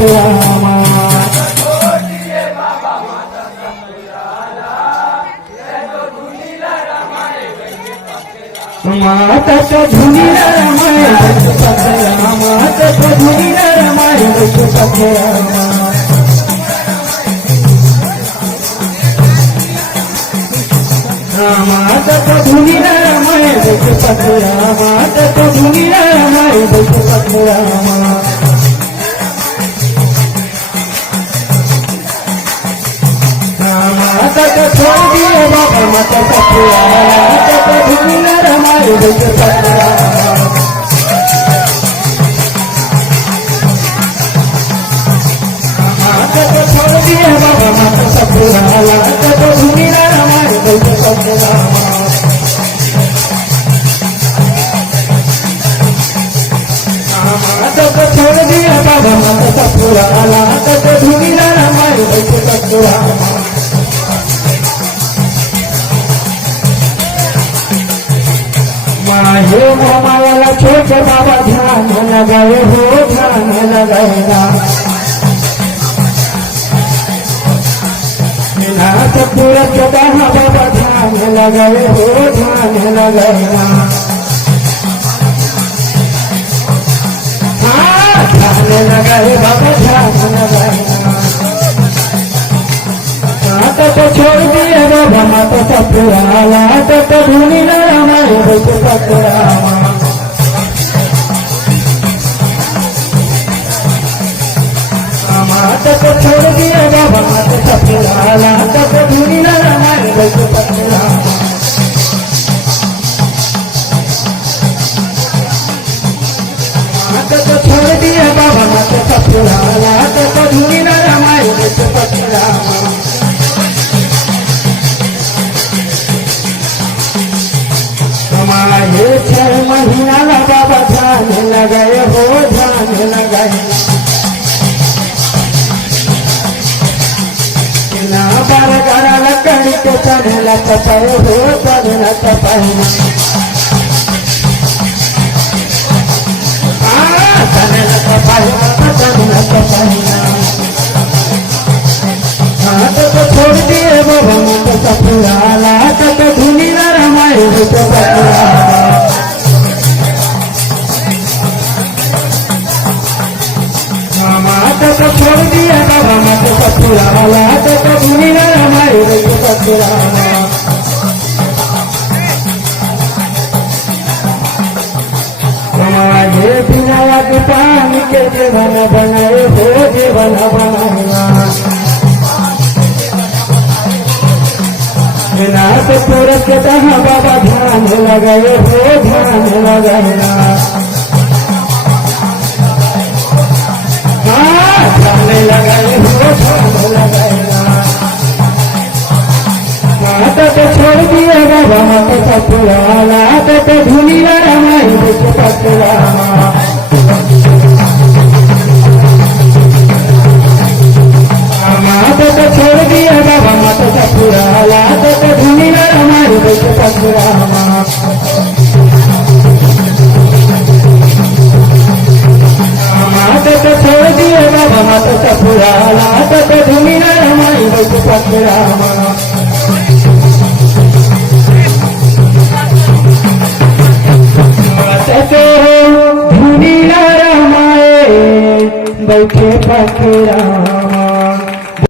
रामा माता धुनीला रमाय माता धुनीला रमाय माता धुनीला रमाय माता धुनीला रमाय माता को छोड़ दिए बाबा माता सपुरा माता को धुनीला रमाय माता को छोड़ दिए बाबा माता सपुरा माता को धुनीला रमाय माता को छोड़ दिए बाबा माता सपुरा माता को धुनीला रमाय माहे मायाला छोटे बाबा ध्यान लगाए हो ध्यान लगाएगा नाथ पूरा जगह बाबा ध्यान लगाए हो ध्यान लगाएगा हाँ ध्यान लगाए बाबा ध्यान लगाएगा माता को छोड़ दिए बाबा माता सपुरा माता को धुनीला रमाय माता को छोड़ दिए बाबा माता सपुरा माता को धुनीला रमाय माता को छोड़ दिए बाबा माता सपुरा माता को धुनीला रमाय ये 6 महीना बाबा ध्यान लगाए हो ध्यान लगाए ना बार गड़ा लकड़ी के चढ़ला तपाए हो चढ़ला तपाए चढ़ला तपाए चढ़ला तपाए हाथ को छोड़ दिए बाबा माता सपुरा लात को धुनीला रमाय माता को छोड़ दिया बाबा माता सपुरा लात को धुनीला रमाय ये बिना पानी के जीवन बनाए हो जीवन बनाया नाथ पूरा जगह बाबा ध्यान लगाए हो ध्यान लगाया हाँ ध्यान लगाए हो ध्यान लगाया माता को छोड़ दिए बाबा माता सपुरा माता को धुनीला रमाय माता को छोड़ दिए बाबा माता सपुरा माता को धुनीला रमाय माता को छोड़ दिए बाबा माता सपुरा माता को धुनीला रमाय माता को धुनीला रमाय बैठे पखरामा